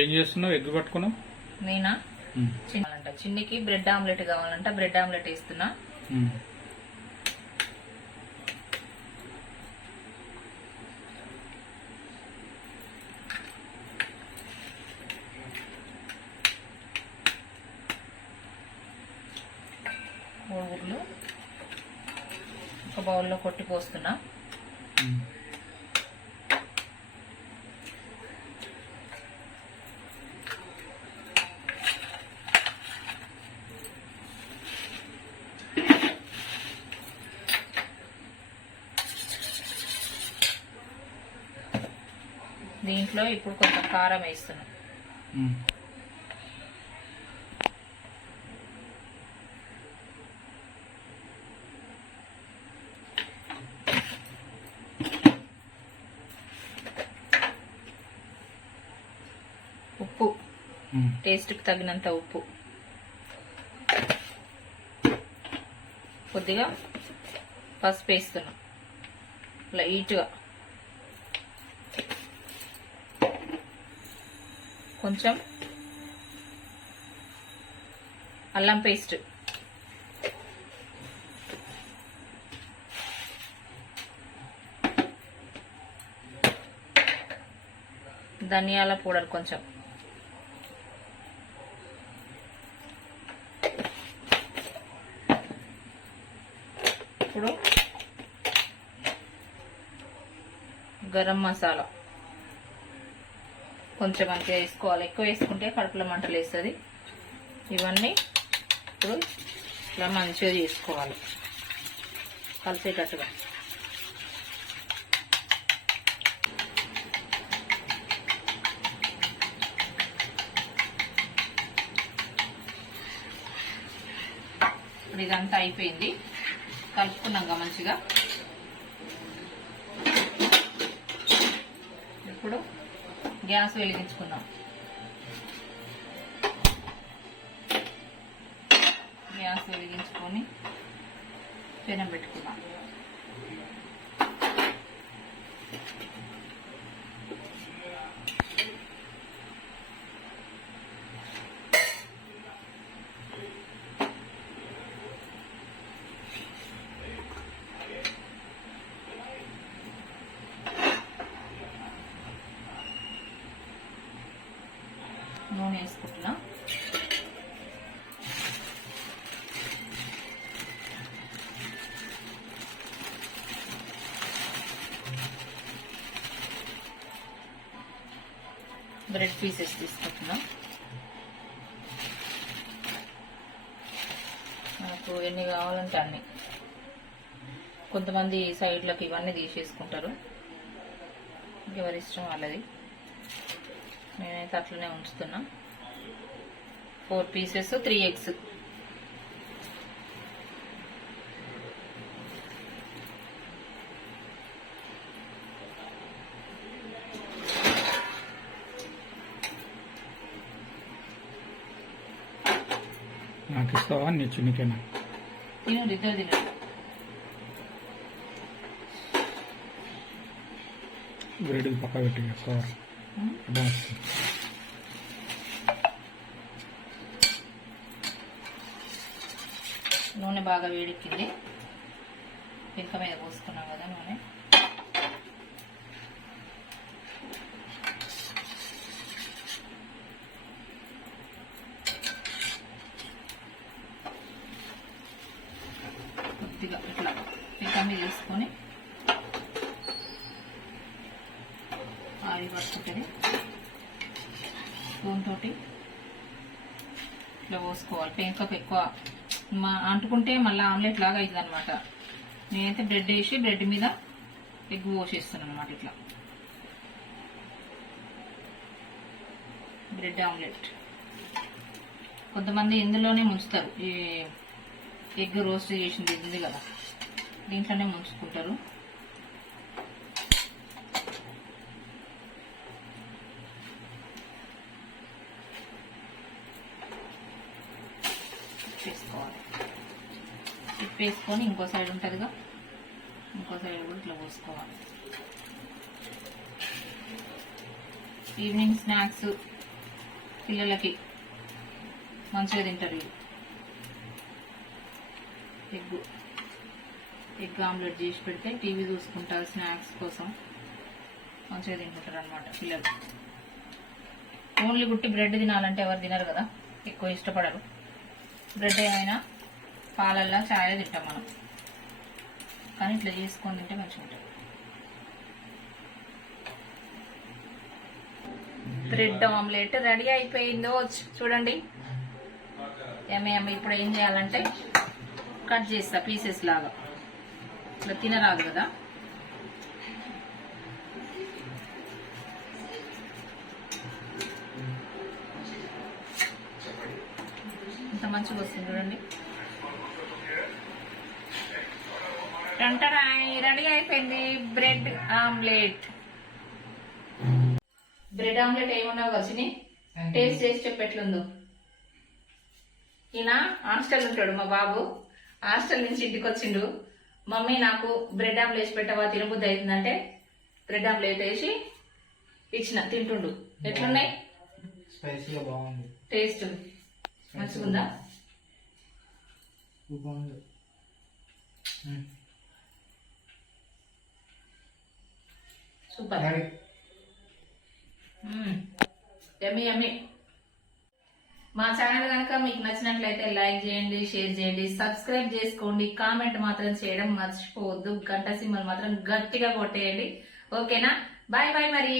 ఏం చేస్తున్నావు? ఎగ్ పట్టుకున్నావు? నేనా? చిన్నికి బ్రెడ్ ఆమ్లెట్ కావాలంట, బ్రెడ్ ఆమ్లెట్ వేస్తున్నా. గుడ్లు ఒక బౌల్లో కొట్టి పోస్తున్నా. దీంట్లో ఇప్పుడు కొంచెం కారం వేస్తున్నాం. ఉప్పు టేస్ట్కి తగినంత ఉప్పు, కొద్దిగా పసుపు వేస్తున్నాం లైట్గా, కొంచెం అల్లం పేస్ట్, ధనియాల పౌడర్ కొంచెం, ఇప్పుడు గరం మసాలా కొంచెం అంతే వేసుకోవాలి. ఎక్కువ వేసుకుంటే కడుపులో మంటలు వేస్తుంది. ఇవన్నీ ఇప్పుడు ఇట్లా మంచిగా చేసుకోవాలి కలిసేటట్టుగా. ఇప్పుడు ఇదంతా అయిపోయింది, కలుపుకున్నాక మంచిగా. ఇప్పుడు గ్యాస్ వెలిగించుకుందాం. గ్యాస్ వెలిగించుకొని పెనం పెట్టుకుందాం. నూనె వేసుకుంటున్నా. బ్రెడ్ పీసెస్ తీసుకుంటున్నా. నాకు ఎన్ని కావాలంటే అన్ని. కొంతమంది సైడ్లకు ఇవన్నీ తీసేసుకుంటారు, ఎవరి ఇష్టం వాళ్ళది. నేనైతే అట్లనే ఉంచుతున్నా. 4 పీసెస్ 3 ఎగ్స్. నాకు ఇస్తావా? నీ చిన్నకేనా? తినండి, ఇద్దరు తినండి. బ్రెడ్ పక్క పెట్టి సార్. నూనె బాగా వేడెక్కింది, పెంక మీద పోసుకున్నాం కదా నూనె. కొద్దిగా ఇట్లా పెంక మీద వేసుకొని ఆయిల్ పట్టుకుంటుంది. స్పూన్ తోటి ఇట్లా పోసుకోవాలి. పెంకకు ఎక్కువ అంటుకుంటే మళ్ళీ ఆమ్లెట్ లాగా అవుతుంది అనమాట. నేనైతే బ్రెడ్ వేసి బ్రెడ్ మీద ఎగ్ పోసేస్తాను అనమాట. ఇట్లా బ్రెడ్ ఆమ్లెట్. కొంతమంది ఇందులోనే ముంచుతారు, ఈ ఎగ్ రోస్ట్ చేసింది ఉంది కదా, దీంట్లోనే ముంచుకుంటారు. వేసుకోవాలి. తిప్పేసుకొని ఇంకో సైడ్ ఉంటుందిగా, ఇంకో సైడ్ కూడా ఇట్లా పోసుకోవాలి. ఈవినింగ్ స్నాక్స్ పిల్లలకి మంచిగా తింటారు ఇవి. ఎగ్ ఆమ్లెట్ చేసి పెడితే టీవీ చూసుకుంటారు స్నాక్స్ కోసం మంచిగా తింటుంటారు అనమాట పిల్లలు. ఓన్లీ గుట్టి బ్రెడ్ తినాలంటే ఎవరు తినరు కదా, ఎక్కువ ఇష్టపడరు. బ్రెడ్ అయినా పాలల్లో చాయ్ తింటాం మనం, కానీ ఇట్లా చేసుకొని తింటే మంచిగా ఉంటుంది. బ్రెడ్ ఆమ్లెట్ రెడీ అయిపోయిందో చూడండి. ఏమేమి ఇప్పుడు ఏం చేయాలంటే కట్ చేస్తా పీసెస్ లాగా, ఇట్లా తినరాదు కదా. ఇంత మంచిగా వస్తుంది చూడండి. రెడీ అయిపోయింది బ్రెడ్ ఆమ్లెట్. బ్రెడ్ ఆమ్లెట్ ఏమన్నా వచ్చినాయి, టేస్ట్ చేసి చెప్పెట్లుందో. ఈయన హాస్టల్ ఉంటాడు మా బాబు, హాస్టల్ నుంచి ఇంటికి వచ్చిండు. మమ్మీ నాకు బ్రెడ్ ఆమ్లెట్ వేసి పెట్టవా, తినబుద్ధి అవుతుందంటే బ్రెడ్ ఆమ్లెట్ వేసి ఇచ్చిన తింటుండు. ఎట్లున్నాయి? స్పైసీగా బాగుంది, టేస్ట్ మంచిగుందా? బాగుంది. సూపర్, యమ్మీ యమ్మీ. మా ఛానల్ కనుక మీకు నచ్చినట్లయితే లైక్ చేయండి, షేర్ చేయండి, సబ్స్క్రైబ్ చేసుకోండి, కామెంట్ మాత్రం చేయడం మర్చిపోవద్దు, గంట సింబల్ మాత్రం గట్టిగా కొట్టేయండి. ఓకేనా? బాయ్ బాయ్ మరి.